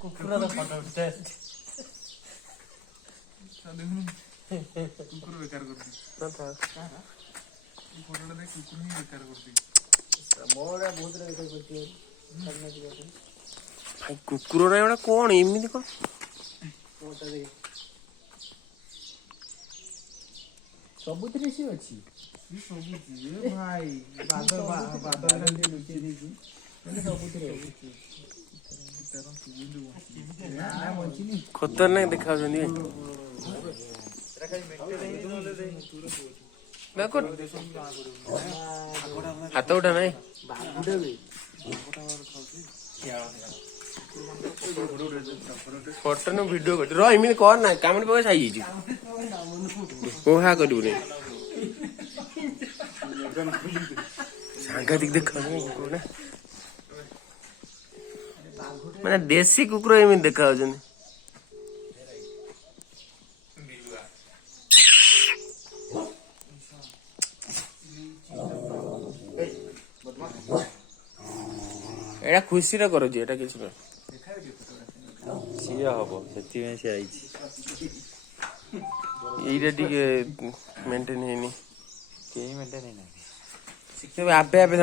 କୁକୁର ଫଟୋ ଉଠେ କୁକୁର ବେକାର କରୁଛି ଫଟୋଟା ଦେଖ କୁକୁର ହିଁ ବେକାର କରୁଛି କୁକୁର ନା ଏଗୁଡା କଣ ଏମିତି କଣ ସବୁଥିରେ ସିଏ ଅଛି ଭାଇ ଖତରନାକ ଦେଖାଯାଉଛନ୍ତି ହାତ ଉଠା ନାଇଁ ଫଟୋ ନ ଭିଡିଓ କରୁଛି ର ଏମିତି କର ନା କାମୁଡି ପକେଇ ଖାଇଯାଇଛି କୁହା କରିବୁନି ସାଂଘାତିକ ଦେଖାଯାଉଛନ୍ତି ମାନେ ଦେଶୀ କୁକୁର ଏମିତି ଦେଖା ଯାଉଛନ୍ତି ଏଇଟା ଖୁସିରେ କରୁଛି ଏଇଟା କିଛି ନୁହେଁ ସିଏ ହବ ସେଥିପାଇଁ ସେ ଆଇଛି ଏଇଟା ଟିକେ ମେଣ୍ଟେନ ହେଇନି କେହି ମେଣ୍ଟେନ ହେଇନାହାନ୍ତି ଆପେ ଆପେ